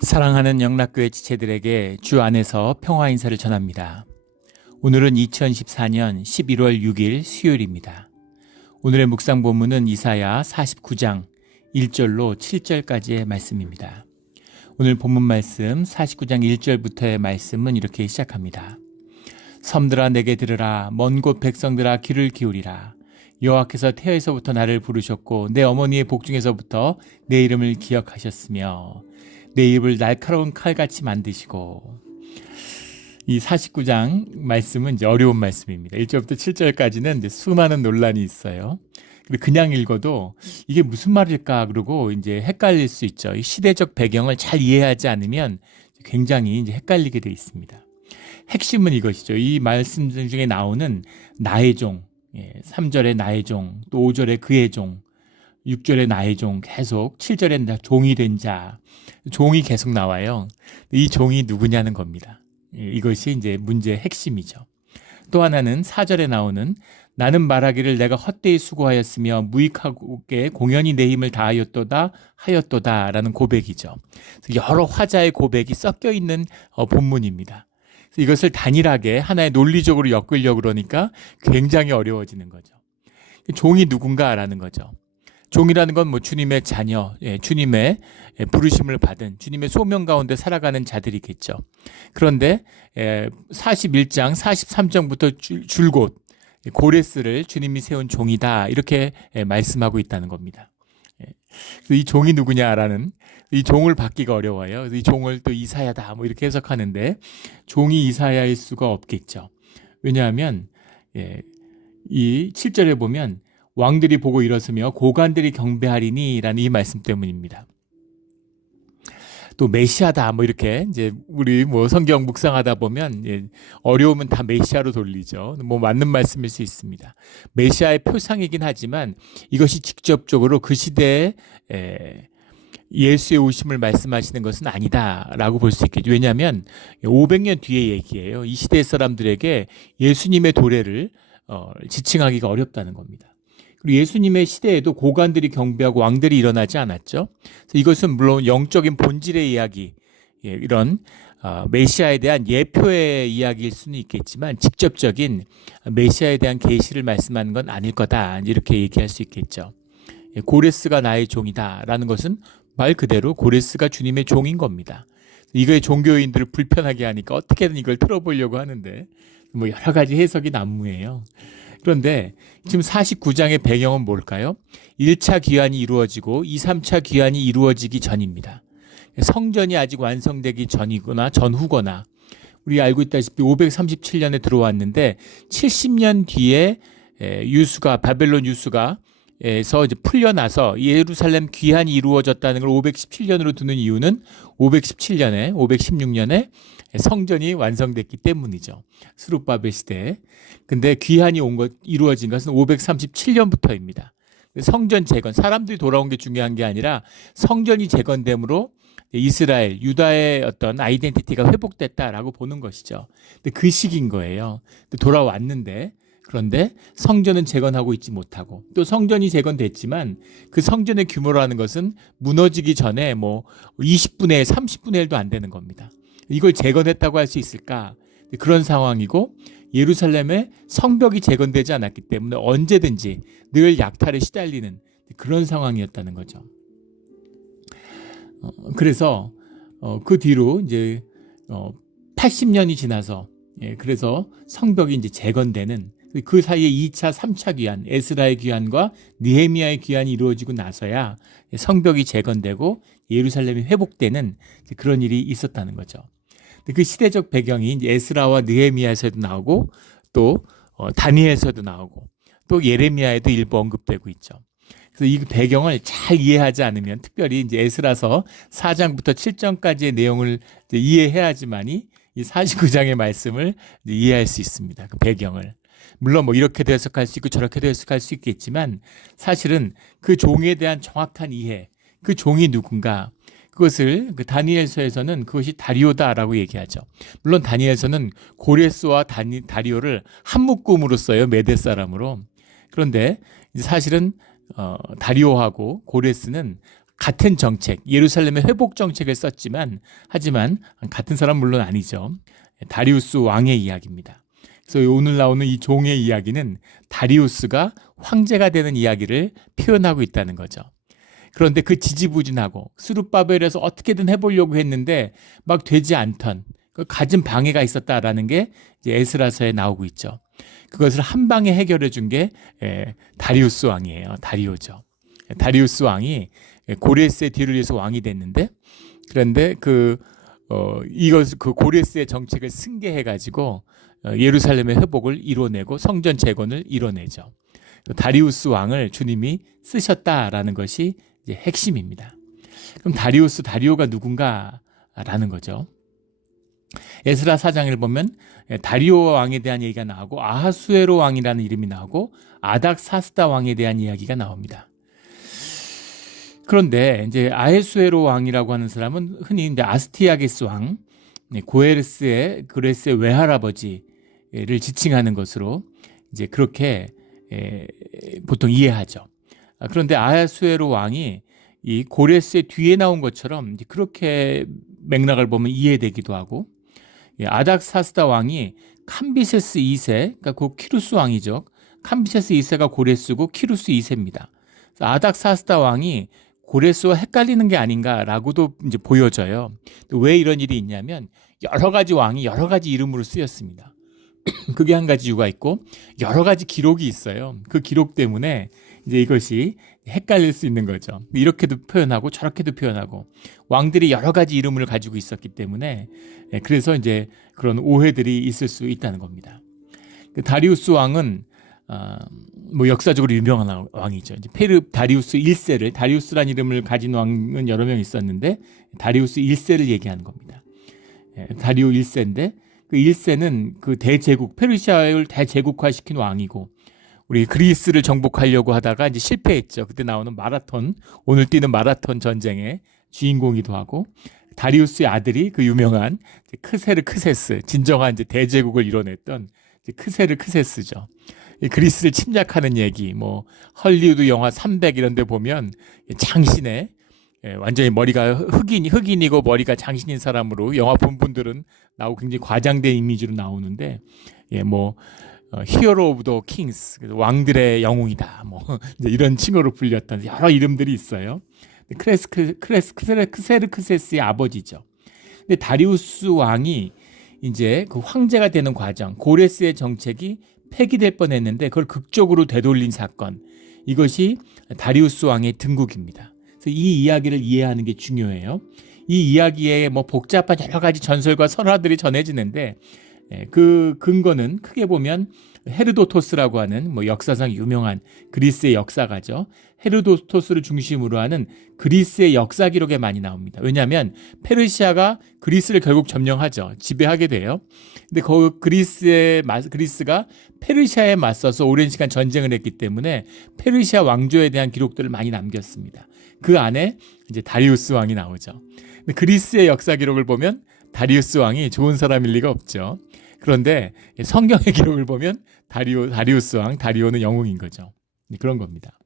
사랑하는 영락교회 지체들에게 주 안에서 평화 인사를 전합니다. 오늘은 2014년 11월 6일 수요일입니다. 오늘의 묵상 본문은 이사야 49장 1절로 7절까지의 말씀입니다. 오늘 본문 말씀 49장 1절부터의 말씀은 이렇게 시작합니다. 섬들아 내게 들으라. 먼 곳 백성들아 귀를 기울이라. 여호와께서 태에서부터 나를 부르셨고 내 어머니의 복중에서부터 내 이름을 기억하셨으며 내 입을 날카로운 칼같이 만드시고. 이 49장 말씀은 이제 어려운 말씀입니다. 1절부터 7절까지는 이제 수많은 논란이 있어요. 그냥 읽어도 이게 무슨 말일까 그러고 이제 헷갈릴 수 있죠. 이 시대적 배경을 잘 이해하지 않으면 굉장히 이제 헷갈리게 돼 있습니다. 핵심은 이것이죠. 이 말씀 중에 나오는 나의 종, 3절에 나의 종, 또 5절에 그의 종, 6절에 나의 종, 계속 7절에 종이 된 자, 종이 계속 나와요. 이 종이 누구냐는 겁니다. 이것이 이제 문제의 핵심이죠. 또 하나는 4절에 나오는 나는 말하기를 내가 헛되이 수고하였으며 무익하게 공연히 내 힘을 다하였도다 라는 고백이죠. 여러 화자의 고백이 섞여 있는 본문입니다. 이것을 단일하게 하나의 논리적으로 엮으려고 그러니까 굉장히 어려워지는 거죠. 종이 누군가라는 거죠. 종이라는 건 뭐 주님의 자녀, 주님의 부르심을 받은 주님의 소명 가운데 살아가는 자들이겠죠. 그런데 41장 43장부터 줄곧 고레스를 주님이 세운 종이다 이렇게 말씀하고 있다는 겁니다. 이 종이 누구냐라는 이 종을 받기가 어려워요. 이 종을 또 이사야다 뭐 이렇게 해석하는데 종이 이사야일 수가 없겠죠. 왜냐하면 이 7절에 보면 왕들이 보고 일었으며 고관들이 경배하리니 라는 이 말씀 때문입니다. 또 메시아다 뭐 이렇게 이제 우리 뭐 성경 묵상하다 보면 어려우면 다 메시아로 돌리죠. 뭐 맞는 말씀일 수 있습니다. 메시아의 표상이긴 하지만 이것이 직접적으로 그 시대에 예수의 오심을 말씀하시는 것은 아니다라고 볼 수 있겠죠. 왜냐하면 500년 뒤의 얘기예요. 이 시대 사람들에게 예수님의 도래를 지칭하기가 어렵다는 겁니다. 그리고 예수님의 시대에도 고관들이 경배하고 왕들이 일어나지 않았죠. 그래서 이것은 물론 영적인 본질의 이야기, 이런 메시아에 대한 예표의 이야기일 수는 있겠지만 직접적인 메시아에 대한 계시를 말씀하는 건 아닐 거다 이렇게 얘기할 수 있겠죠. 고레스가 나의 종이다라는 것은 말 그대로 고레스가 주님의 종인 겁니다. 이거에 종교인들을 불편하게 하니까 어떻게든 이걸 틀어보려고 하는데 뭐 여러 가지 해석이 난무해요. 그런데 지금 49장의 배경은 뭘까요? 1차 귀환이 이루어지고 2, 3차 귀환이 이루어지기 전입니다. 성전이 아직 완성되기 전이거나 전후거나 우리 알고 있다시피 537년에 들어왔는데 70년 뒤에 바벨론 유수가 에서 이제 풀려나서 예루살렘 귀환이 이루어졌다는 걸 517년으로 두는 이유는 516년에 성전이 완성됐기 때문이죠. 스룹바벨 시대에. 근데 귀환이 이루어진 것은 537년부터입니다. 성전 재건, 사람들이 돌아온 게 중요한 게 아니라 성전이 재건됨으로 이스라엘, 유다의 어떤 아이덴티티가 회복됐다라고 보는 것이죠. 근데 그 시기인 거예요. 돌아왔는데 그런데 성전은 재건하고 있지 못하고 또 성전이 재건됐지만 그 성전의 규모라는 것은 무너지기 전에 뭐 20분의 1, 30분의 1도 안 되는 겁니다. 이걸 재건했다고 할 수 있을까? 그런 상황이고 예루살렘의 성벽이 재건되지 않았기 때문에 언제든지 늘 약탈에 시달리는 그런 상황이었다는 거죠. 그래서 그 뒤로 이제 80년이 지나서 그래서 성벽이 이제 재건되는 그 사이에 2차, 3차 귀환, 에스라의 귀환과 느헤미야의 귀환이 이루어지고 나서야 성벽이 재건되고 예루살렘이 회복되는 그런 일이 있었다는 거죠. 그 시대적 배경이 이제 에스라와 느헤미야에서도 나오고 또 다니엘에서도 나오고 또 예레미야에도 일부 언급되고 있죠. 그래서 이 배경을 잘 이해하지 않으면 특별히 이제 에스라서 4장부터 7장까지의 내용을 이해해야지만이 이 49장의 말씀을 이해할 수 있습니다. 그 배경을. 물론 뭐 이렇게도 해석할 수 있고 저렇게도 해석할 수 있겠지만 사실은 그 종에 대한 정확한 이해, 그 종이 누군가 그것을 그 다니엘서에서는 그것이 다리오다라고 얘기하죠. 물론 다니엘서는 고레스와 다리오를 한 묶음으로 써요. 메대 사람으로. 그런데 사실은 다리오하고 고레스는 같은 정책, 예루살렘의 회복 정책을 썼지만 하지만 같은 사람 물론 아니죠. 다리우스 왕의 이야기입니다. 그래서 오늘 나오는 이 종의 이야기는 다리우스가 황제가 되는 이야기를 표현하고 있다는 거죠. 그런데 그 지지부진하고 스룹바벨에서 어떻게든 해보려고 했는데 막 되지 않던 그 갖은 방해가 있었다라는 게 이제 에스라서에 나오고 있죠. 그것을 한 방에 해결해 준 게 다리우스 왕이에요. 다리오죠. 다리우스 왕이 고레스의 뒤를 이어서 왕이 됐는데, 그런데 그 고레스의 정책을 승계해 가지고 예루살렘의 회복을 이뤄내고 성전 재건을 이뤄내죠. 다리우스 왕을 주님이 쓰셨다라는 것이 이제 핵심입니다. 그럼 다리오가 누군가라는 거죠. 에스라 4장을 보면 다리오 왕에 대한 얘기가 나오고 아하수에로 왕이라는 이름이 나오고 아닥사스다 왕에 대한 이야기가 나옵니다. 그런데 이제 아하수에로 왕이라고 하는 사람은 흔히 이제 아스티아게스 왕, 그레스의 외할아버지를 지칭하는 것으로 이제 그렇게 보통 이해하죠. 그런데 아하수에로 왕이 이 고레스의 뒤에 나온 것처럼 이제 그렇게 맥락을 보면 이해되기도 하고, 아닥사스다 왕이 캄비세스 2세, 그러니까 그 키루스 왕이죠. 캄비세스 2세가 고레스고 키루스 2세입니다. 아닥사스다 왕이 고레스와 헷갈리는 게 아닌가라고도 이제 보여져요. 왜 이런 일이 있냐면 여러 가지 왕이 여러 가지 이름으로 쓰였습니다. 그게 한 가지 이유가 있고 여러 가지 기록이 있어요. 그 기록 때문에 이제 이것이 헷갈릴 수 있는 거죠. 이렇게도 표현하고 저렇게도 표현하고 왕들이 여러 가지 이름을 가지고 있었기 때문에 그래서 이제 그런 오해들이 있을 수 있다는 겁니다. 다리우스 왕은 뭐 역사적으로 유명한 왕이죠. 이제 다리우스 1세를 다리우스라는 이름을 가진 왕은 여러 명 있었는데 다리우스 1세를 얘기하는 겁니다. 다리우 1세인데 그 1세는 그 대제국 페르시아를 대제국화시킨 왕이고 우리 그리스를 정복하려고 하다가 이제 실패했죠. 그때 나오는 오늘 뛰는 마라톤 전쟁의 주인공이기도 하고 다리우스의 아들이 그 유명한 크세르크세스 진정한 이제 대제국을 이뤄냈던 크세르크세스죠. 그리스를 침략하는 얘기, 뭐 헐리우드 영화 300 이런 데 보면 장신의 완전히 머리가 흑인이고 머리가 장신인 사람으로 영화 본 분들은 나오고 굉장히 과장된 이미지로 나오는데 히어로 오브 더 킹스, 왕들의 영웅이다, 뭐 이제 이런 칭호로 불렸던 여러 이름들이 있어요. 크세르크세스의 아버지죠. 근데 다리우스 왕이 이제 그 황제가 되는 과정, 고레스의 정책이 폐기될 뻔했는데 그걸 극적으로 되돌린 사건, 이것이 다리우스 왕의 등극입니다. 그래서 이 이야기를 이해하는 게 중요해요. 이 이야기에 뭐 복잡한 여러 가지 전설과 설화들이 전해지는데 그 근거는 크게 보면 헤르도토스라고 하는 뭐 역사상 유명한 그리스의 역사가죠. 헤르도토스를 중심으로 하는 그리스의 역사 기록에 많이 나옵니다. 왜냐하면 페르시아가 그리스를 결국 점령하죠. 지배하게 돼요. 근데 그리스가 페르시아에 맞서서 오랜 시간 전쟁을 했기 때문에 페르시아 왕조에 대한 기록들을 많이 남겼습니다. 그 안에 이제 다리우스 왕이 나오죠. 근데 그리스의 역사 기록을 보면 다리우스 왕이 좋은 사람일 리가 없죠. 그런데 성경의 기록을 보면 다리우스 왕, 다리오는 영웅인 거죠. 그런 겁니다.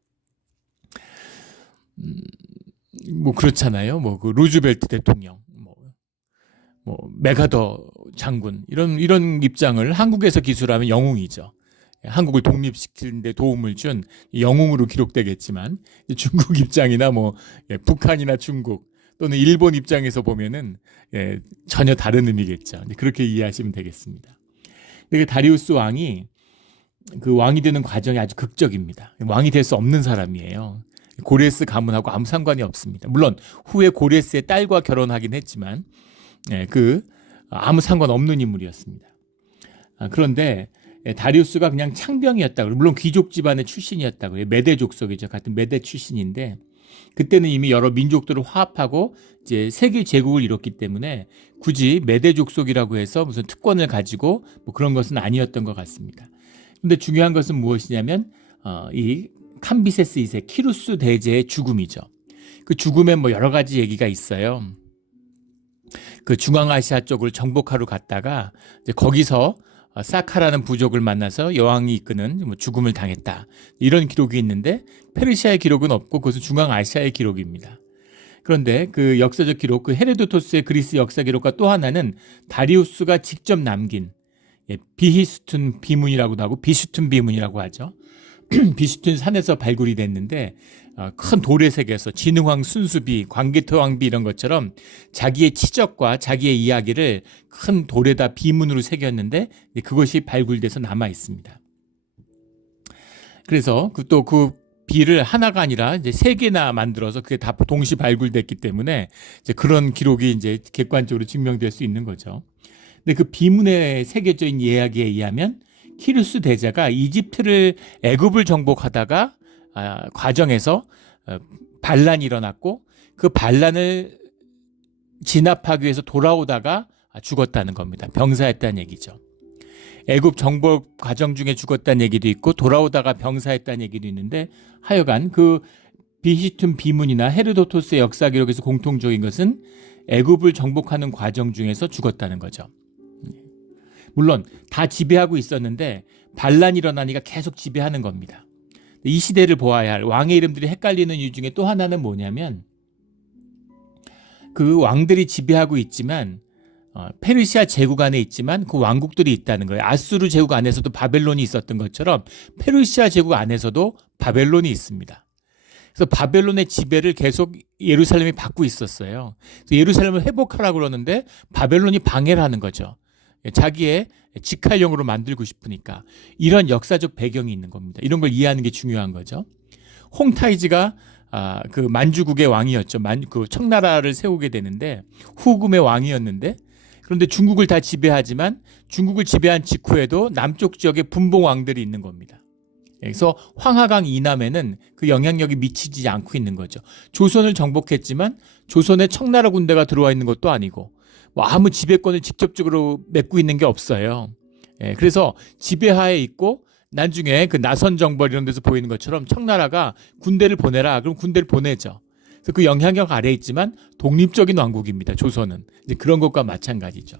뭐 그렇잖아요. 뭐 그 루즈벨트 대통령, 뭐 메가더 장군 이런 입장을 한국에서 기술하면 영웅이죠. 한국을 독립시키는 데 도움을 준 영웅으로 기록되겠지만 중국 입장이나 뭐 북한이나 중국 또는 일본 입장에서 보면은 전혀 다른 의미겠죠. 그렇게 이해하시면 되겠습니다. 근데 다리우스 왕이 그 왕이 되는 과정이 아주 극적입니다. 왕이 될 수 없는 사람이에요. 고레스 가문하고 아무 상관이 없습니다. 물론 후에 고레스의 딸과 결혼하긴 했지만 아무 상관없는 인물이었습니다. 그런데 다리우스가 그냥 창병이었다고, 물론 귀족 집안의 출신이었다고, 메데 족속이죠. 같은 메데 출신인데 그때는 이미 여러 민족들을 화합하고 이제 세계 제국을 이뤘기 때문에 굳이 메데 족속이라고 해서 무슨 특권을 가지고 뭐 그런 것은 아니었던 것 같습니다. 그런데 중요한 것은 무엇이냐면 이 캄비세스 2세 키루스 대제의 죽음이죠. 그 죽음에 뭐 여러 가지 얘기가 있어요. 그 중앙아시아 쪽을 정복하러 갔다가 이제 거기서 사카라는 부족을 만나서 여왕이 이끄는 죽음을 당했다, 이런 기록이 있는데 페르시아의 기록은 없고 그것은 중앙아시아의 기록입니다. 그런데 그 역사적 기록, 그 헤로도토스의 그리스 역사 기록과 또 하나는 다리우스가 직접 남긴 비히스툰 비문이라고도 하고 비슈툰 비문이라고 하죠. 비슈툰 산에서 발굴이 됐는데 큰 돌에 새겨서 진흥왕 순수비, 광개토 왕비 이런 것처럼 자기의 치적과 자기의 이야기를 큰 돌에다 비문으로 새겼는데 그것이 발굴돼서 남아 있습니다. 그래서 또 그 비를 하나가 아니라 이제 세 개나 만들어서 그게 다 동시 발굴됐기 때문에 이제 그런 기록이 이제 객관적으로 증명될 수 있는 거죠. 근데 그 비문에 새겨져 있는 이야기에 의하면 키루스 대제가 이집트를 애굽을 정복하다가 과정에서 반란이 일어났고 그 반란을 진압하기 위해서 돌아오다가 죽었다는 겁니다. 병사했다는 얘기죠. 애굽 정복 과정 중에 죽었다는 얘기도 있고 돌아오다가 병사했다는 얘기도 있는데 하여간 그 비시툰 비문이나 헤로도토스의 역사 기록에서 공통적인 것은 애굽을 정복하는 과정 중에서 죽었다는 거죠. 물론 다 지배하고 있었는데 반란이 일어나니까 계속 지배하는 겁니다. 이 시대를 보아야 할 왕의 이름들이 헷갈리는 이유 중에 또 하나는 뭐냐면 그 왕들이 지배하고 있지만 페르시아 제국 안에 있지만 그 왕국들이 있다는 거예요. 아수르 제국 안에서도 바벨론이 있었던 것처럼 페르시아 제국 안에서도 바벨론이 있습니다. 그래서 바벨론의 지배를 계속 예루살렘이 받고 있었어요. 그래서 예루살렘을 회복하라고 그러는데 바벨론이 방해를 하는 거죠. 자기의 직할령으로 만들고 싶으니까. 이런 역사적 배경이 있는 겁니다. 이런 걸 이해하는 게 중요한 거죠. 홍타이즈가 그 만주국의 왕이었죠. 그 청나라를 세우게 되는데 후금의 왕이었는데 그런데 중국을 다 지배하지만 중국을 지배한 직후에도 남쪽 지역에 분봉 왕들이 있는 겁니다. 그래서 황하강 이남에는 그 영향력이 미치지 않고 있는 거죠. 조선을 정복했지만 조선에 청나라 군대가 들어와 있는 것도 아니고 뭐 아무 지배권을 직접적으로 맺고 있는 게 없어요. 그래서 지배하에 있고 나중에 그 나선정벌 이런 데서 보이는 것처럼 청나라가 군대를 보내라. 그럼 군대를 보내죠. 그래서 그 영향력 아래에 있지만 독립적인 왕국입니다. 조선은. 이제 그런 것과 마찬가지죠.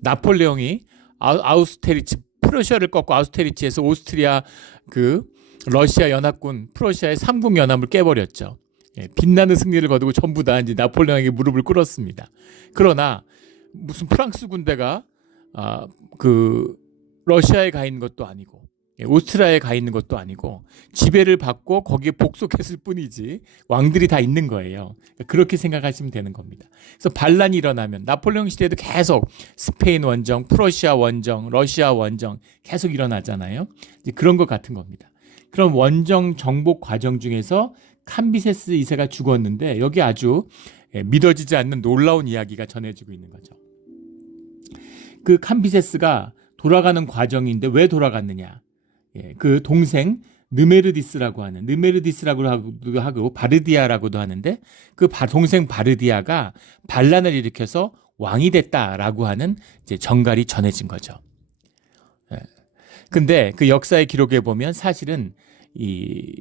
나폴레옹이 아우스테리츠, 프러시아를 꺾고 아우스테리츠에서 오스트리아 그 러시아 연합군 프러시아의 삼국 연합을 깨버렸죠. 빛나는 승리를 거두고 전부 다 이제 나폴레옹에게 무릎을 꿇었습니다. 그러나 무슨 프랑스 군대가 그 러시아에 가 있는 것도 아니고 오스트리아에 가 있는 것도 아니고 지배를 받고 거기에 복속했을 뿐이지 왕들이 다 있는 거예요. 그렇게 생각하시면 되는 겁니다. 그래서 반란이 일어나면 나폴레옹 시대에도 계속 스페인 원정, 프러시아 원정, 러시아 원정 계속 일어나잖아요. 이제 그런 것 같은 겁니다. 그럼 원정 정복 과정 중에서 캄비세스 2세가 죽었는데 여기 아주 믿어지지 않는 놀라운 이야기가 전해지고 있는 거죠. 그 캄비세스가 돌아가는 과정인데 왜 돌아갔느냐? 그 동생 느메르디스라고 하고 바르디아라고도 하는데 그 동생 바르디아가 반란을 일으켜서 왕이 됐다라고 하는 이제 정갈이 전해진 거죠. 근데 그 역사의 기록에 보면 사실은 이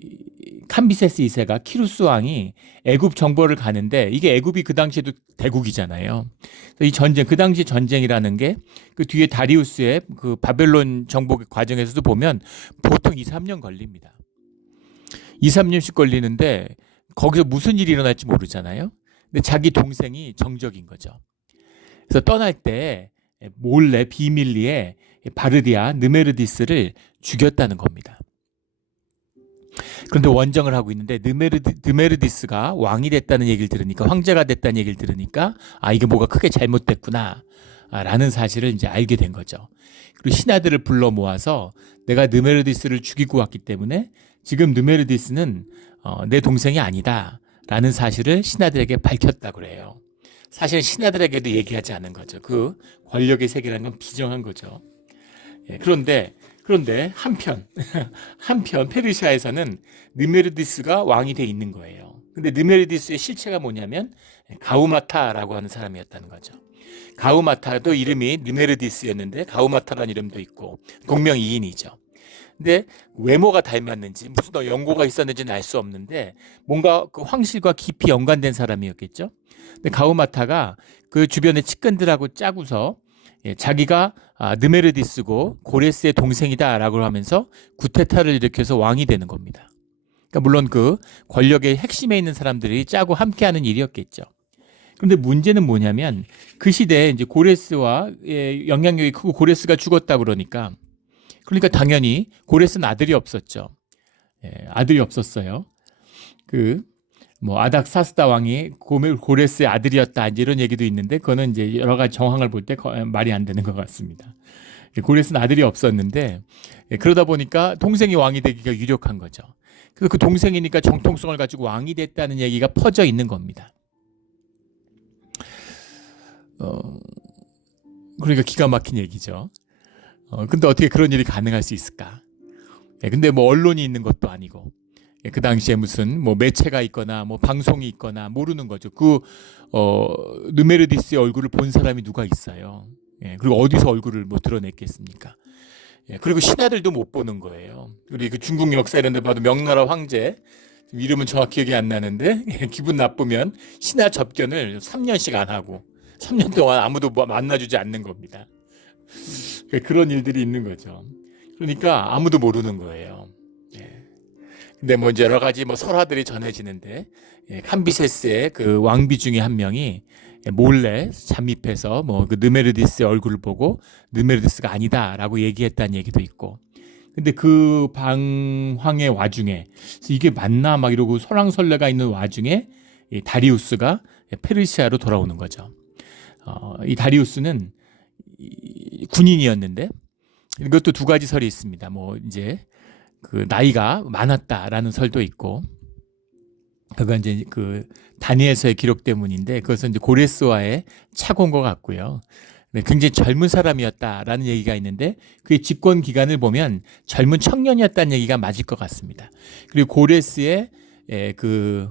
캄비세스 2세가 키루스 왕이 애굽 정벌을 가는데 이게 애굽이 그 당시에도 대국이잖아요. 이 전쟁, 그 당시 전쟁이라는 게 그 뒤에 다리우스의 그 바벨론 정복 과정에서도 보면 보통 2, 3년 걸립니다. 2, 3년씩 걸리는데 거기서 무슨 일이 일어날지 모르잖아요. 근데 자기 동생이 정적인 거죠. 그래서 떠날 때 몰래 비밀리에 바르디아 느메르디스를 죽였다는 겁니다. 그런데 원정을 하고 있는데 느메르디스가 왕이 됐다는 얘기를 들으니까 황제가 됐다는 얘기를 들으니까 이게 뭐가 크게 잘못됐구나 라는 사실을 이제 알게 된 거죠. 그리고 신하들을 불러 모아서 내가 느메르디스를 죽이고 왔기 때문에 지금 느메르디스는 내 동생이 아니다 라는 사실을 신하들에게 밝혔다고 그래요. 사실 신하들에게도 얘기하지 않은 거죠. 그 권력의 세계라는 건 비정한 거죠. 그런데 한편 페르시아에서는 느메르디스가 왕이 돼 있는 거예요. 근데 느메르디스의 실체가 뭐냐면 가우마타라고 하는 사람이었다는 거죠. 가우마타도 이름이 느메르디스였는데 가우마타라는 이름도 있고 동명이인이죠. 근데 외모가 닮았는지 무슨 연고가 있었는지는 알 수 없는데 뭔가 그 황실과 깊이 연관된 사람이었겠죠. 근데 가우마타가 그 주변의 측근들하고 짜고서 자기가 느메르디스고 고레스의 동생이다라고 하면서 구테타를 일으켜서 왕이 되는 겁니다. 그러니까 물론 그 권력의 핵심에 있는 사람들이 짜고 함께하는 일이었겠죠. 그런데 문제는 뭐냐면 그 시대에 이제 고레스와 영향력이 크고 고레스가 죽었다 그러니까 당연히 고레스는 아들이 없었죠. 아들이 없었어요. 뭐 아닥사스다 왕이 고레스의 아들이었다 이런 얘기도 있는데 그거는 이제 여러 가지 정황을 볼 때 말이 안 되는 것 같습니다. 고레스는 아들이 없었는데 그러다 보니까 동생이 왕이 되기가 유력한 거죠. 그래서 그 동생이니까 정통성을 가지고 왕이 됐다는 얘기가 퍼져 있는 겁니다. 그러니까 기가 막힌 얘기죠. 근데 어떻게 그런 일이 가능할 수 있을까? 근데 뭐 언론이 있는 것도 아니고 그 당시에 무슨 뭐 매체가 있거나 뭐 방송이 있거나 모르는 거죠. 느메르디스의 얼굴을 본 사람이 누가 있어요. 그리고 어디서 얼굴을 뭐 드러냈겠습니까? 그리고 신하들도 못 보는 거예요. 우리 그 중국 역사 이런 데 봐도 명나라 황제 이름은 정확히 기억이 안 나는데 기분 나쁘면 신하 접견을 3년씩 안 하고 3년 동안 아무도 만나주지 않는 겁니다. 그런 일들이 있는 거죠. 그러니까 아무도 모르는 거예요. 근데 뭐 이제 여러 가지 뭐 설화들이 전해지는데 캄비세스의 그 왕비 중에 한 명이 몰래 잠입해서 뭐 그 느메르디스의 얼굴을 보고 느메르디스가 아니다라고 얘기했다는 얘기도 있고. 근데 그 방황의 와중에 이게 맞나 막 이러고 설왕설래가 있는 와중에 이 다리우스가 페르시아로 돌아오는 거죠. 이 다리우스는 군인이었는데 이것도 두 가지 설이 있습니다. 뭐 이제 그 나이가 많았다라는 설도 있고, 그건 이제 그 다니엘서의 기록 때문인데 그것은 이제 고레스와의 착오인 것 같고요. 굉장히 젊은 사람이었다라는 얘기가 있는데 그의 집권 기간을 보면 젊은 청년이었다는 얘기가 맞을 것 같습니다. 그리고 고레스의 그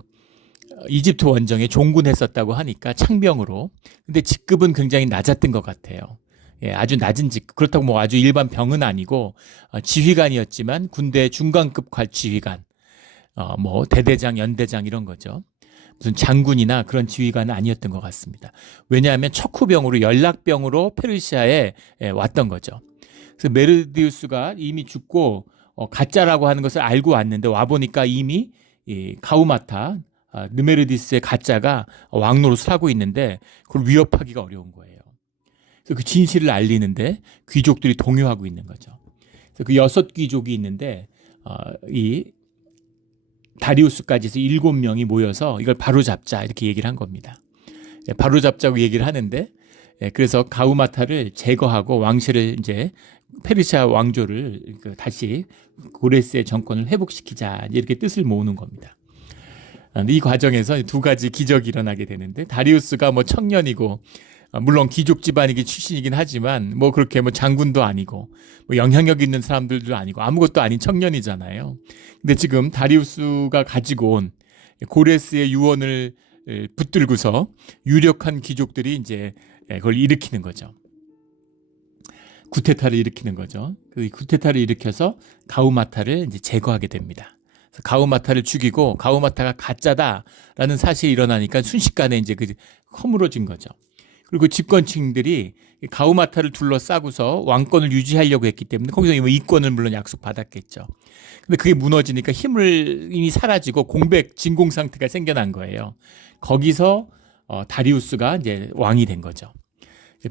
이집트 원정에 종군했었다고 하니까 창병으로. 근데 직급은 굉장히 낮았던 것 같아요. 아주 낮은 직급. 그렇다고 뭐 아주 일반 병은 아니고 지휘관이었지만 군대 중간급 지휘관, 뭐 대대장, 연대장 이런 거죠. 무슨 장군이나 그런 지휘관은 아니었던 것 같습니다. 왜냐하면 척후병으로 연락병으로 페르시아에 왔던 거죠. 그래서 메르디우스가 이미 죽고 가짜라고 하는 것을 알고 왔는데 와보니까 이미 이 가우마타 느메르디스의 가짜가 왕노릇을 하고 있는데 그걸 위협하기가 어려운 거예요. 그래서 그 진실을 알리는데 귀족들이 동요하고 있는 거죠. 그래서 그 6귀족이 있는데 이 다리우스까지 해서 7명이 모여서 이걸 바로잡자 이렇게 얘기를 한 겁니다. 바로잡자고 얘기를 하는데 그래서 가우마타를 제거하고 왕실을 이제 페르시아 왕조를 다시 고레스의 정권을 회복시키자 이렇게 뜻을 모으는 겁니다. 이 과정에서 두 가지 기적이 일어나게 되는데 다리우스가 뭐 청년이고 물론 귀족 집안이긴 출신이긴 하지만 뭐 그렇게 뭐 장군도 아니고 뭐 영향력 있는 사람들도 아니고 아무것도 아닌 청년이잖아요. 근데 지금 다리우스가 가지고 온 고레스의 유언을 붙들고서 유력한 귀족들이 이제 그걸 일으키는 거죠. 구테타를 일으키는 거죠. 그 구테타를 일으켜서 가우마타를 이제 제거하게 됩니다. 그래서 가우마타를 죽이고 가우마타가 가짜다라는 사실이 일어나니까 순식간에 이제 그 허물어진 거죠. 그리고 집권층들이 가우마타를 둘러싸고서 왕권을 유지하려고 했기 때문에 거기서 이권을 물론 약속받았겠죠. 근데 그게 무너지니까 힘이 사라지고 진공 상태가 생겨난 거예요. 거기서 다리우스가 이제 왕이 된 거죠.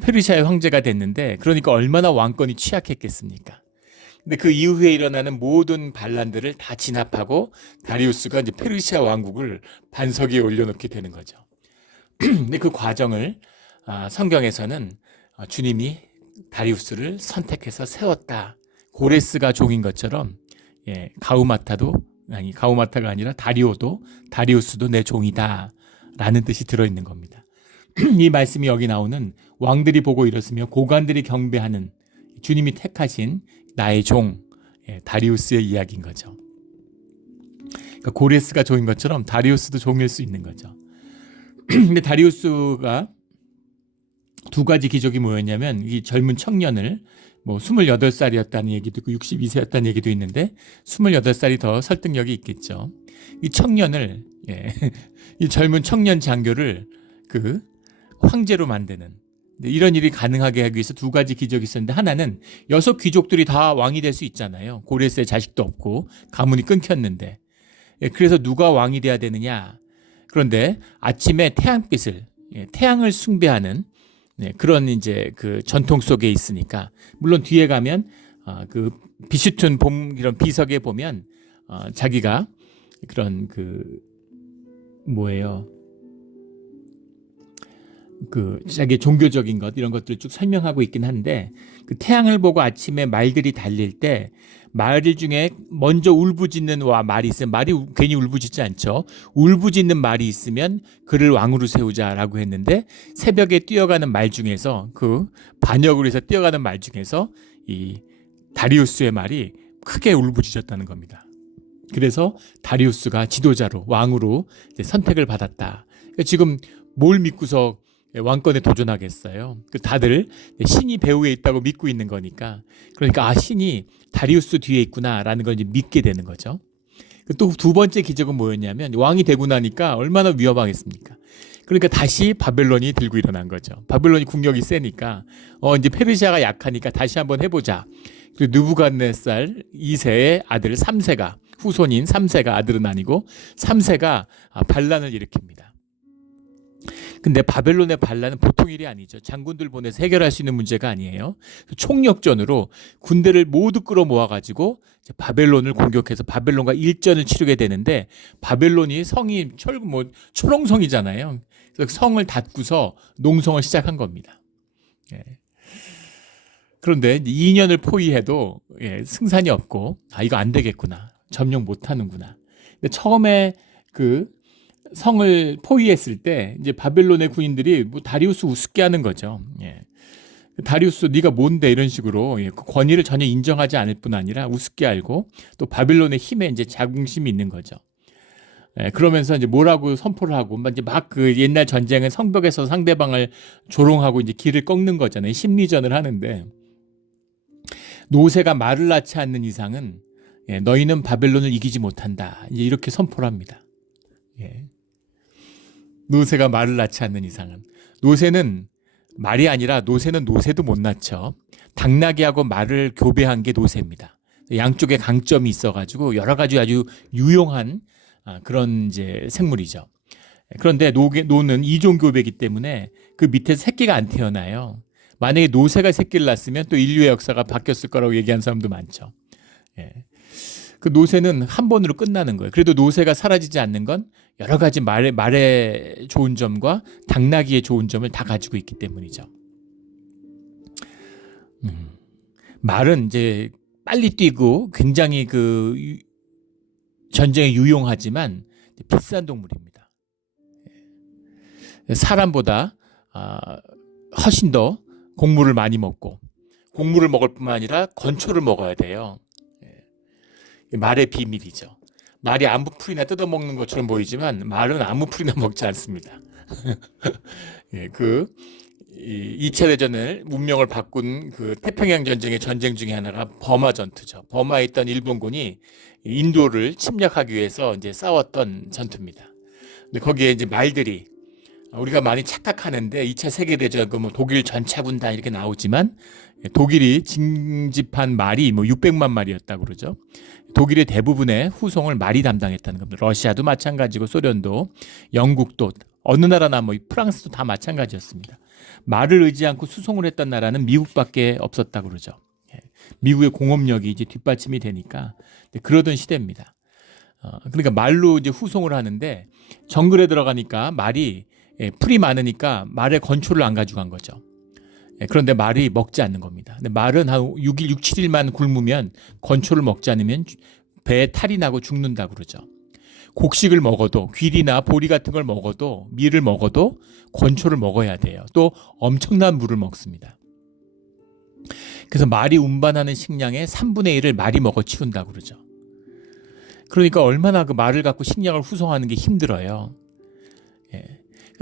페르시아의 황제가 됐는데 그러니까 얼마나 왕권이 취약했겠습니까? 근데 그 이후에 일어나는 모든 반란들을 다 진압하고 다리우스가 이제 페르시아 왕국을 반석 위에 올려놓게 되는 거죠. 근데 그 과정을 성경에서는 주님이 다리우스를 선택해서 세웠다. 고레스가 종인 것처럼 가우마타가 아니라 다리우스도 내 종이다 라는 뜻이 들어있는 겁니다. 이 말씀이 여기 나오는 왕들이 보고 일었으며 고관들이 경배하는 주님이 택하신 나의 종 다리우스의 이야기인 거죠. 그러니까 고레스가 종인 것처럼 다리우스도 종일 수 있는 거죠. 근데 다리우스가 두 가지 기적이 뭐였냐면 이 젊은 청년을 뭐 28살이었다는 얘기도 있고 62세였다는 얘기도 있는데 28살이 더 설득력이 있겠죠. 이 청년을 이 젊은 청년 장교를 그 황제로 만드는 이런 일이 가능하게 하기 위해서 두 가지 기적이 있었는데 하나는 6귀족들이 다 왕이 될 수 있잖아요. 고레스의 자식도 없고 가문이 끊겼는데 그래서 누가 왕이 돼야 되느냐? 그런데 아침에 태양빛을, 태양을 숭배하는 그런 이제 그 전통 속에 있으니까, 물론 뒤에 가면 그 비슈툰 봄 이런 비석에 보면 자기가 그런 그 뭐예요? 그 자기 종교적인 것 이런 것들을 쭉 설명하고 있긴 한데, 그 태양을 보고 아침에 말들이 달릴 때 말 중에 먼저 울부짖는 말이 있으면, 말이 괜히 울부짖지 않죠. 울부짖는 말이 있으면 그를 왕으로 세우자라고 했는데, 새벽에 뛰어가는 말 중에서, 그 반역으로 해서 뛰어가는 말 중에서 이 다리우스의 말이 크게 울부짖었다는 겁니다. 그래서 다리우스가 지도자로, 왕으로 선택을 받았다. 지금 뭘 믿고서 왕권에 도전하겠어요? 다들 신이 배후에 있다고 믿고 있는 거니까. 그러니까 신이 다리우스 뒤에 있구나라는 걸 이제 믿게 되는 거죠. 또 두 번째 기적은 뭐였냐면, 왕이 되고 나니까 얼마나 위험하겠습니까? 그러니까 다시 바벨론이 들고 일어난 거죠. 바벨론이 국력이 세니까 이제 페르시아가 약하니까 다시 한번 해보자. 그리고 느부갓네살 2세의 아들 3세가, 후손인 3세가, 아들은 아니고 3세가 반란을 일으킵니다. 근데 바벨론의 반란은 보통 일이 아니죠. 장군들 보내서 해결할 수 있는 문제가 아니에요. 총력전으로 군대를 모두 끌어모아가지고 바벨론을 공격해서 바벨론과 일전을 치르게 되는데, 바벨론이 성이 초롱성이잖아요. 그래서 성을 닫고서 농성을 시작한 겁니다. 그런데 2년을 포위해도 승산이 없고, 이거 안 되겠구나, 점령 못하는구나. 근데 처음에 그 성을 포위했을 때 이제 바벨론의 군인들이 다리우스 우습게 하는 거죠. 다리우스 네가 뭔데, 이런 식으로 그 권위를 전혀 인정하지 않을 뿐 아니라 우습게 알고, 또 바벨론의 힘에 이제 자긍심이 있는 거죠. 그러면서 이제 뭐라고 선포를 하고, 이제 막 그 옛날 전쟁은 성벽에서 상대방을 조롱하고 이제 길을 꺾는 거잖아요. 심리전을 하는데, 노새가 말을 낳지 않는 이상은 너희는 바벨론을 이기지 못한다, 이제 이렇게 선포를 합니다. 노새가 말을 낳지 않는 이상은, 노새는 말이 아니라, 노새는 노새도 못 낳죠. 당나귀하고 말을 교배한 게 노새입니다. 양쪽에 강점이 있어가지고 여러 가지 아주 유용한 그런 이제 생물이죠. 그런데 노는 이종교배이기 때문에 그 밑에 새끼가 안 태어나요. 만약에 노새가 새끼를 낳았으면 또 인류의 역사가 바뀌었을 거라고 얘기하는 사람도 많죠. 그 노새는 한 번으로 끝나는 거예요. 그래도 노새가 사라지지 않는 건 여러 가지 말의 좋은 점과 당나귀의 좋은 점을 다 가지고 있기 때문이죠. 말은 이제 빨리 뛰고 굉장히 그 전쟁에 유용하지만 비싼 동물입니다. 사람보다 훨씬 더 곡물을 많이 먹고, 곡물을 먹을 뿐만 아니라 건초를 먹어야 돼요. 말의 비밀이죠. 말이 아무 풀이나 뜯어먹는 것처럼 보이지만 말은 아무 풀이나 먹지 않습니다. 그 2차 대전을 문명을 바꾼 그 태평양 전쟁의 전쟁 중에 하나가 버마 전투죠. 버마에 있던 일본군이 인도를 침략하기 위해서 이제 싸웠던 전투입니다. 근데 거기에 이제 말들이, 우리가 많이 착각하는데 2차 세계대전 그 독일 전차군단 이렇게 나오지만, 독일이 징집한 말이 600만 마리였다고 그러죠. 독일의 대부분의 후송을 말이 담당했다는 겁니다. 러시아도 마찬가지고, 소련도, 영국도, 어느 나라나 프랑스도 다 마찬가지였습니다. 말을 의지 않고 수송을 했던 나라는 미국밖에 없었다고 그러죠. 미국의 공업력이 이제 뒷받침이 되니까 그러던 시대입니다. 그러니까 말로 이제 후송을 하는데, 정글에 들어가니까 말이 풀이 많으니까 말의 건초를 안 가져간 거죠. 그런데 말이 먹지 않는 겁니다. 근데 말은 한 6일, 6, 7일만 굶으면, 건초를 먹지 않으면 배에 탈이 나고 죽는다고 그러죠. 곡식을 먹어도, 귀리나 보리 같은 걸 먹어도, 밀을 먹어도 건초를 먹어야 돼요. 또 엄청난 물을 먹습니다. 그래서 말이 운반하는 식량의 3분의 1을 말이 먹어 치운다고 그러죠. 그러니까 얼마나 그 말을 갖고 식량을 후송하는 게 힘들어요.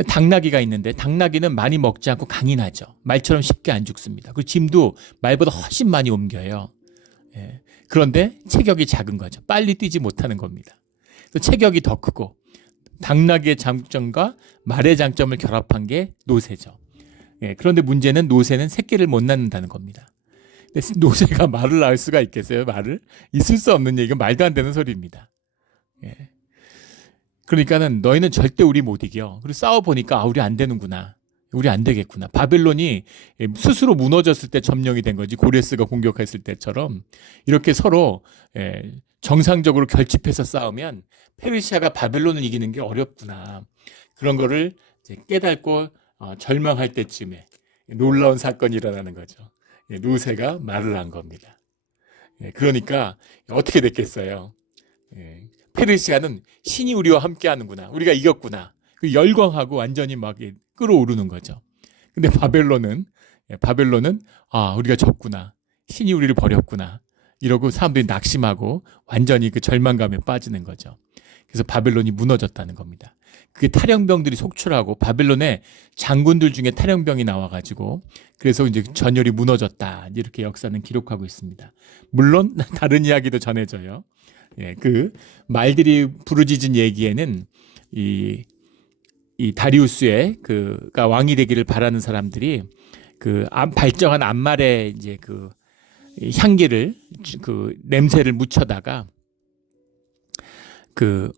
당나귀가 있는데, 당나귀는 많이 먹지 않고 강인하죠. 말처럼 쉽게 안 죽습니다. 그 짐도 말보다 훨씬 많이 옮겨요. 그런데 체격이 작은 거죠. 빨리 뛰지 못하는 겁니다. 체격이 더 크고, 당나귀의 장점과 말의 장점을 결합한 게 노새죠. 그런데 문제는 노새는 새끼를 못 낳는다는 겁니다. 노새가 말을 낳을 수가 있겠어요? 말을? 있을 수 없는 얘기가 말도 안 되는 소리입니다. 그러니까는 너희는 절대 우리 못 이겨. 그리고 싸워보니까 우리 안 되는구나. 우리 안 되겠구나. 바벨론이 스스로 무너졌을 때 점령이 된 거지. 고레스가 공격했을 때처럼 이렇게 서로 정상적으로 결집해서 싸우면 페르시아가 바벨론을 이기는 게 어렵구나. 그런 거를 이제 깨닫고 절망할 때쯤에 놀라운 사건이 일어나는 거죠. 누세가 말을 한 겁니다. 그러니까 어떻게 됐겠어요? 페르시아는 신이 우리와 함께 하는구나. 우리가 이겼구나. 열광하고 완전히 막 끌어오르는 거죠. 근데 바벨론은 우리가 졌구나. 신이 우리를 버렸구나. 이러고 사람들이 낙심하고 완전히 그 절망감에 빠지는 거죠. 그래서 바벨론이 무너졌다는 겁니다. 그게 탈영병들이 속출하고 바벨론의 장군들 중에 탈영병이 나와가지고 그래서 이제 전열이 무너졌다. 이렇게 역사는 기록하고 있습니다. 물론 다른 이야기도 전해져요. 그 말들이 부르짖은 얘기에는 이 다리우스의 그가 왕이 되기를 바라는 사람들이 그 발정한 암말에 이제 그 향기를 그 냄새를 묻혀다가 그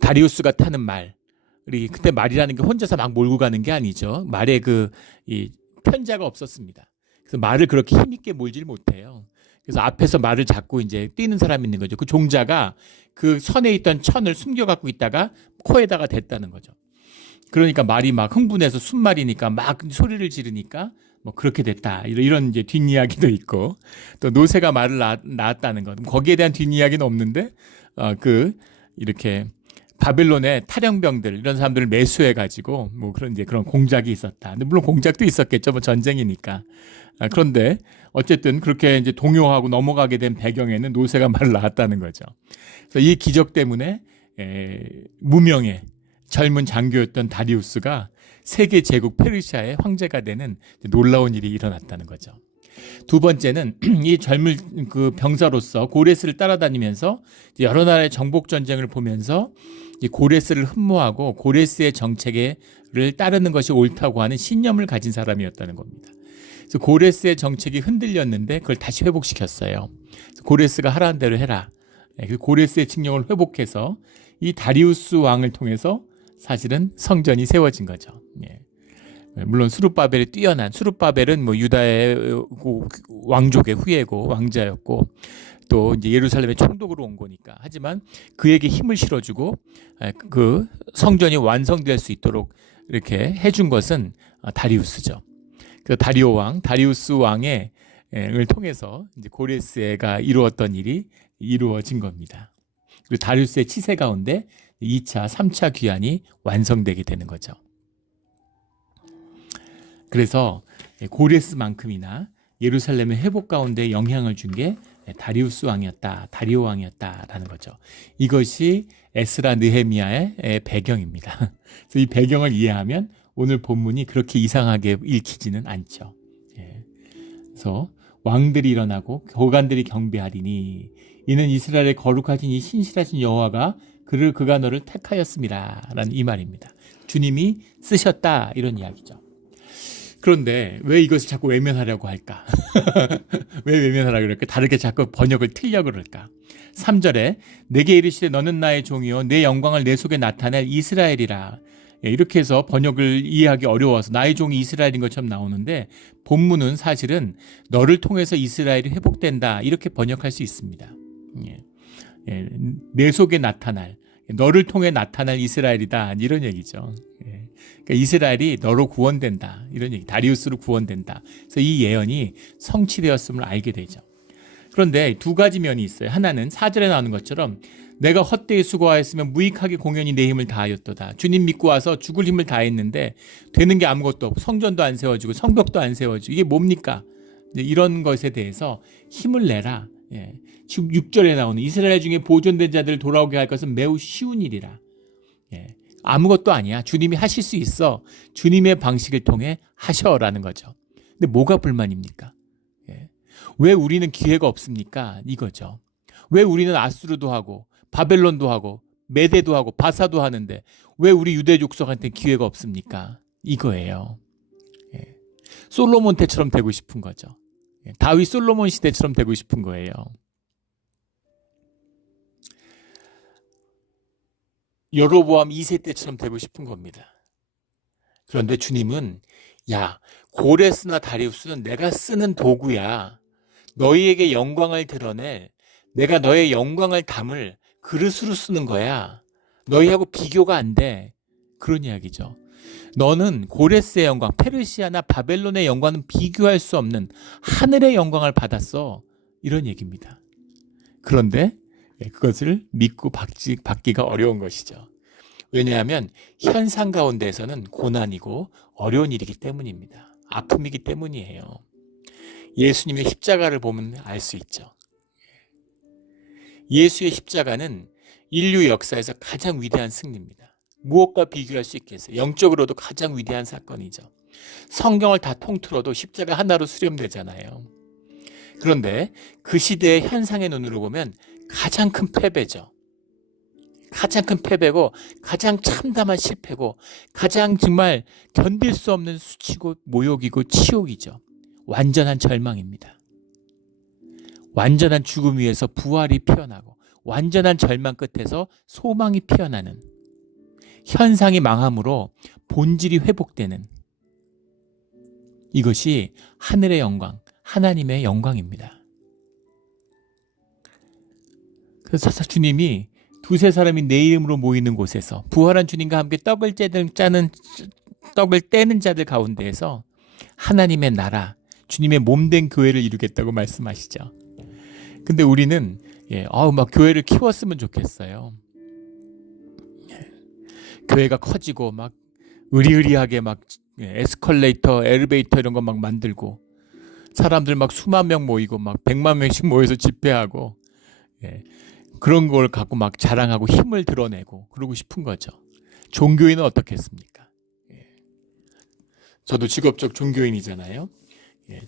다리우스가 타는 말이 그때 말이라는 게 혼자서 막 몰고 가는 게 아니죠. 말에 이 편자가 없었습니다. 그래서 말을 그렇게 힘있게 몰질 못해요. 그래서 앞에서 말을 잡고 이제 뛰는 사람이 있는 거죠. 그 종자가 그 선에 있던 천을 숨겨갖고 있다가 코에다가 댔다는 거죠. 그러니까 말이 막 흥분해서 순말이니까 막 소리를 지르니까 뭐 그렇게 됐다. 이런 이제 뒷이야기도 있고 또 노새가 말을 낳았다는 것. 거기에 대한 뒷이야기는 없는데 이렇게 바벨론의 탈영병들 이런 사람들을 매수해 가지고 뭐 그런 공작이 있었다. 근데 물론 공작도 있었겠죠. 뭐 전쟁이니까. 그런데 어쨌든 그렇게 이제 동요하고 넘어가게 된 배경에는 노새가 말을 낳았다는 거죠. 그래서 이 기적 때문에 무명의 젊은 장교였던 다리우스가 세계 제국 페르시아의 황제가 되는 놀라운 일이 일어났다는 거죠. 두 번째는 이 젊은 그 병사로서 고레스를 따라다니면서 여러 나라의 정복 전쟁을 보면서 이 고레스를 흠모하고 고레스의 정책을 따르는 것이 옳다고 하는 신념을 가진 사람이었다는 겁니다. 그래서 고레스의 정책이 흔들렸는데 그걸 다시 회복시켰어요. 그래서 고레스가 하라는 대로 해라. 고레스의 칙령을 회복해서 이 다리우스 왕을 통해서 사실은 성전이 세워진 거죠. 물론 수룹바벨이 뛰어난 수룹바벨은 뭐 유다의 왕족의 후예고 왕자였고 또 이제 예루살렘의 총독으로 온 거니까 하지만 그에게 힘을 실어주고 그 성전이 완성될 수 있도록 이렇게 해준 것은 다리우스죠. 그 다리우스 왕을 통해서 이제 고레스가 이루었던 일이 이루어진 겁니다. 그리고 다리우스의 치세 가운데 2차, 3차 귀환이 완성되게 되는 거죠. 그래서 고레스만큼이나 예루살렘의 회복 가운데 영향을 준 게 다리우스 왕이었다, 다리오 왕이었다라는 거죠. 이것이 에스라 느헤미야의 배경입니다. 그래서 이 배경을 이해하면 오늘 본문이 그렇게 이상하게 읽히지는 않죠. 그래서 왕들이 일어나고 교관들이 경배하리니 이는 이스라엘의 거룩하신 이 신실하신 여호와가 그가 너를 택하였습니다. 라는 이 말입니다. 주님이 쓰셨다 이런 이야기죠. 그런데 왜 이것을 자꾸 외면하려고 할까? 왜 외면하려고 그럴까? 다르게 자꾸 번역을 틀려고 그럴까? 3절에 내게 이르시되 너는 나의 종이요 내 영광을 내 속에 나타낼 이스라엘이라. 이렇게 해서 번역을 이해하기 어려워서 나의 종이 이스라엘인 것처럼 나오는데 본문은 사실은 너를 통해서 이스라엘이 회복된다 이렇게 번역할 수 있습니다. 내 속에 나타날 너를 통해 나타날 이스라엘이다 이런 얘기죠. 그러니까 이스라엘이 너로 구원된다 이런 얘기, 다리우스로 구원된다. 그래서 이 예언이 성취되었음을 알게 되죠. 그런데 두 가지 면이 있어요. 하나는 4절에 나오는 것처럼 내가 헛되이 수고하였으면 무익하게 공연히 내 힘을 다하였도다. 주님 믿고 와서 죽을 힘을 다했는데 되는 게 아무것도 없고 성전도 안 세워지고 성벽도 안 세워지고 이게 뭡니까? 이런 것에 대해서 힘을 내라. 6절에 나오는 이스라엘 중에 보존된 자들을 돌아오게 할 것은 매우 쉬운 일이라. 아무것도 아니야. 주님이 하실 수 있어. 주님의 방식을 통해 하셔라는 거죠. 근데 뭐가 불만입니까? 왜 우리는 기회가 없습니까? 이거죠. 왜 우리는 아수르도 하고 바벨론도 하고 메대도 하고 바사도 하는데 왜 우리 유대 족속한테 기회가 없습니까? 이거예요. 솔로몬 때처럼 되고 싶은 거죠. 다윗 솔로몬 시대처럼 되고 싶은 거예요. 여로보암 2세 때처럼 되고 싶은 겁니다. 그런데 주님은 야, 고레스나 다리우스는 내가 쓰는 도구야. 너희에게 영광을 드러내 내가 너의 영광을 담을 그릇으로 쓰는 거야. 너희하고 비교가 안 돼. 그런 이야기죠. 너는 고레스의 영광, 페르시아나 바벨론의 영광은 비교할 수 없는 하늘의 영광을 받았어. 이런 얘기입니다. 그런데 그것을 믿고 받기가 어려운 것이죠. 왜냐하면 현상 가운데에서는 고난이고 어려운 일이기 때문입니다. 아픔이기 때문이에요. 예수님의 십자가를 보면 알 수 있죠. 예수의 십자가는 인류 역사에서 가장 위대한 승리입니다. 무엇과 비교할 수 있겠어요? 영적으로도 가장 위대한 사건이죠. 성경을 다 통틀어도 십자가 하나로 수렴되잖아요. 그런데 그 시대의 현상의 눈으로 보면 가장 큰 패배죠. 가장 큰 패배고 가장 참담한 실패고 가장 정말 견딜 수 없는 수치고 모욕이고 치욕이죠. 완전한 절망입니다. 완전한 죽음 위에서 부활이 피어나고 완전한 절망 끝에서 소망이 피어나는 현상이 망함으로 본질이 회복되는 이것이 하늘의 영광, 하나님의 영광입니다. 그래서 주님이 두세 사람이 내 이름으로 모이는 곳에서 부활한 주님과 함께 떡을 떼는 자들 가운데에서 하나님의 나라, 주님의 몸된 교회를 이루겠다고 말씀하시죠. 근데 우리는 막 교회를 키웠으면 좋겠어요. 교회가 커지고 막 의리의리하게 막 에스컬레이터, 엘리베이터 이런 거 막 만들고 사람들 막 수만 명 모이고 막 100만 명씩 모여서 집회하고 그런 걸 갖고 막 자랑하고 힘을 드러내고 그러고 싶은 거죠. 종교인은 어떻겠습니까? 저도 직업적 종교인이잖아요.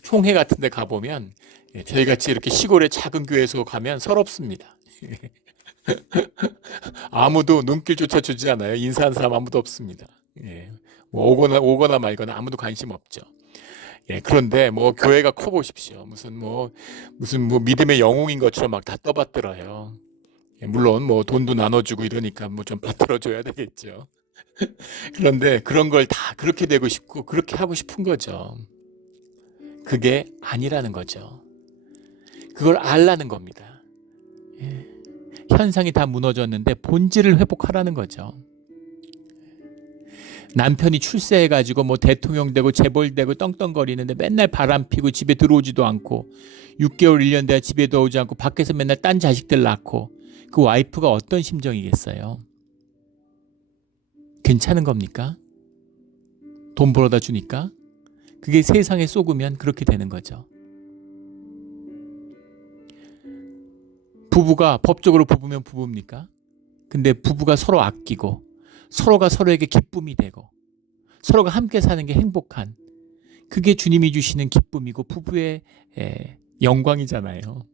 총회 같은 데 가보면 저희같이 이렇게 시골의 작은 교회에서 가면 서럽습니다. 아무도 눈길조차 주지 않아요. 인사하는 사람 아무도 없습니다. 뭐 오거나 말거나 아무도 관심 없죠. 그런데 뭐 교회가 커 보십시오. 무슨 믿음의 영웅인 것처럼 막 다 떠받들어요. 물론 뭐 돈도 나눠주고 이러니까 뭐 좀 받들어줘야 되겠죠. 그런데 그런 걸 다 그렇게 되고 싶고 그렇게 하고 싶은 거죠. 그게 아니라는 거죠. 그걸 알라는 겁니다. 현상이 다 무너졌는데 본질을 회복하라는 거죠. 남편이 출세해가지고 뭐 대통령 되고 재벌되고 떵떵거리는데 맨날 바람 피고 집에 들어오지도 않고 6개월 1년 돼야 집에 들어오지 않고 밖에서 맨날 딴 자식들 낳고 그 와이프가 어떤 심정이겠어요? 괜찮은 겁니까? 돈 벌어다 주니까? 그게 세상에 쏘으면 그렇게 되는 거죠. 부부가 법적으로 부부면 부부입니까? 근데 부부가 서로 아끼고 서로가 서로에게 기쁨이 되고 서로가 함께 사는 게 행복한 그게 주님이 주시는 기쁨이고 부부의 영광이잖아요.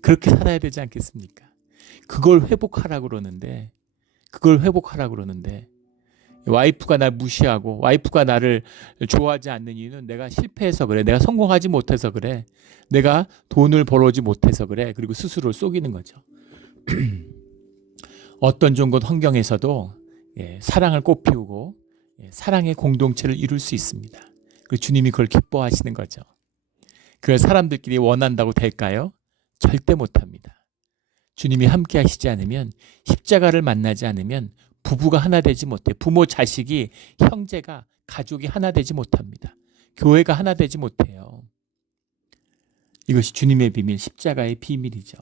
그렇게 살아야 되지 않겠습니까? 그걸 회복하라고 그러는데 와이프가 날 무시하고 와이프가 나를 좋아하지 않는 이유는 내가 실패해서 그래. 내가 성공하지 못해서 그래. 내가 돈을 벌어오지 못해서 그래. 그리고 스스로를 속이는 거죠. 어떤 종교 환경에서도 사랑을 꽃피우고 사랑의 공동체를 이룰 수 있습니다. 그리고 주님이 그걸 기뻐하시는 거죠. 그걸 사람들끼리 원한다고 될까요? 절대 못합니다. 주님이 함께 하시지 않으면 십자가를 만나지 않으면 부부가 하나 되지 못해. 부모, 자식이, 형제가, 가족이 하나 되지 못합니다. 교회가 하나 되지 못해요. 이것이 주님의 비밀, 십자가의 비밀이죠.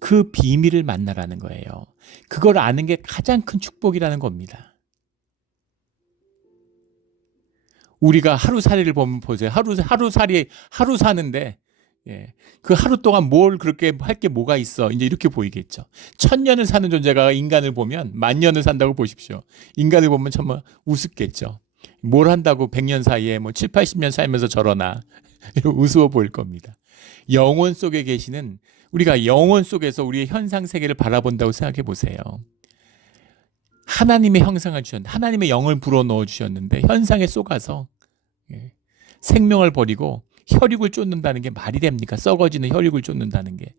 그 비밀을 만나라는 거예요. 그걸 아는 게 가장 큰 축복이라는 겁니다. 우리가 하루살이를 보면 보세요. 하루 사는데 그 하루 동안 뭘 그렇게 할 게 뭐가 있어? 이제 이렇게 보이겠죠. 1000년을 사는 존재가 인간을 보면 10,000년을 산다고 보십시오. 인간을 보면 정말 우습겠죠. 뭘 한다고 100년 사이에 뭐 7, 80년 살면서 저러나 우스워 보일 겁니다. 영혼 속에 계시는 우리가 영혼 속에서 우리의 현상 세계를 바라본다고 생각해 보세요. 하나님의 형상을 주셨는데 하나님의 영을 불어넣어 주셨는데 현상에 속아서 생명을 버리고 혈육을 쫓는다는 게 말이 됩니까? 썩어지는 혈육을 쫓는다는 게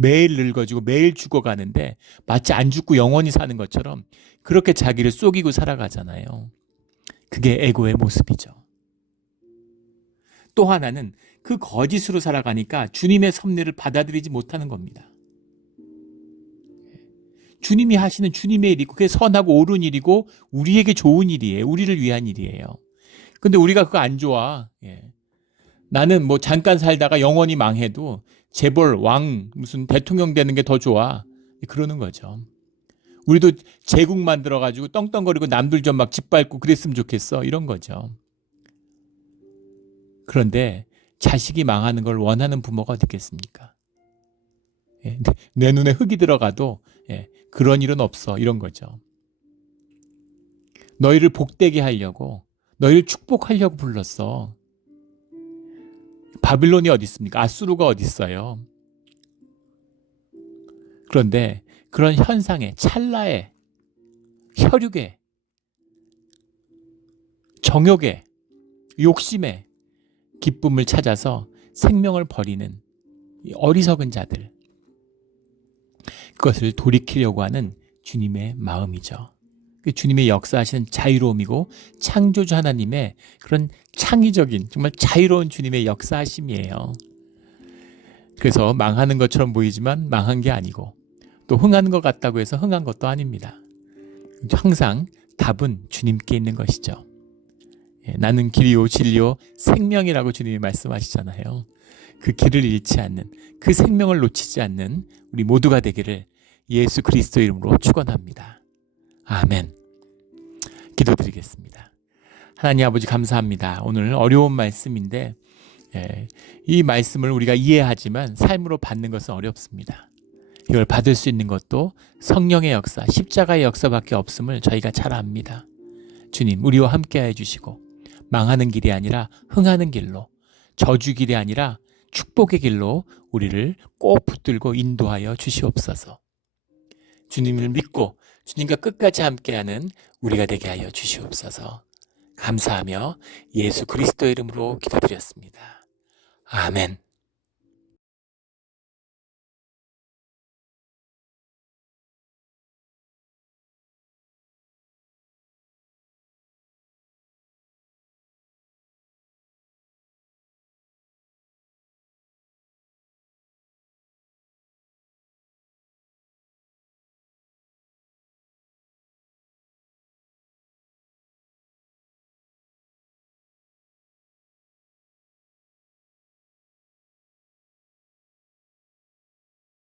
매일 늙어지고 매일 죽어가는데 마치 안 죽고 영원히 사는 것처럼 그렇게 자기를 속이고 살아가잖아요. 그게 에고의 모습이죠. 또 하나는 그 거짓으로 살아가니까 주님의 섭리를 받아들이지 못하는 겁니다. 주님이 하시는 주님의 일이고 그게 선하고 옳은 일이고 우리에게 좋은 일이에요. 우리를 위한 일이에요. 근데 우리가 그거 안 좋아. 나는 뭐 잠깐 살다가 영원히 망해도 재벌, 왕, 무슨 대통령 되는 게 더 좋아. 그러는 거죠. 우리도 제국 만들어가지고 떵떵거리고 남들 좀 막 짓밟고 그랬으면 좋겠어. 이런 거죠. 그런데 자식이 망하는 걸 원하는 부모가 어디 있겠습니까? 내 눈에 흙이 들어가도 그런 일은 없어. 이런 거죠. 너희를 복되게 하려고, 너희를 축복하려고 불렀어. 바빌론이 어디 있습니까? 아수르가 어디 있어요? 그런데 그런 현상에, 찰나에, 혈육에, 정욕에, 욕심에 기쁨을 찾아서 생명을 버리는 어리석은 자들, 그것을 돌이키려고 하는 주님의 마음이죠. 주님의 역사하시는 자유로움이고 창조주 하나님의 그런 창의적인 정말 자유로운 주님의 역사하심이에요. 그래서 망하는 것처럼 보이지만 망한 게 아니고 또 흥하는 것 같다고 해서 흥한 것도 아닙니다. 항상 답은 주님께 있는 것이죠. 나는 길이요 진리요 생명이라고 주님이 말씀하시잖아요. 그 길을 잃지 않는, 그 생명을 놓치지 않는 우리 모두가 되기를 예수 그리스도 이름으로 축원합니다. 아멘. 기도드리겠습니다. 하나님 아버지 감사합니다. 오늘 어려운 말씀인데 이 말씀을 우리가 이해하지만 삶으로 받는 것은 어렵습니다. 이걸 받을 수 있는 것도 성령의 역사, 십자가의 역사밖에 없음을 저희가 잘 압니다. 주님, 우리와 함께해 주시고 망하는 길이 아니라 흥하는 길로, 저주 길이 아니라 축복의 길로 우리를 꼭 붙들고 인도하여 주시옵소서. 주님을 믿고 주님과 끝까지 함께하는 우리가 되게 하여 주시옵소서. 감사하며 예수 그리스도 이름으로 기도드렸습니다. 아멘.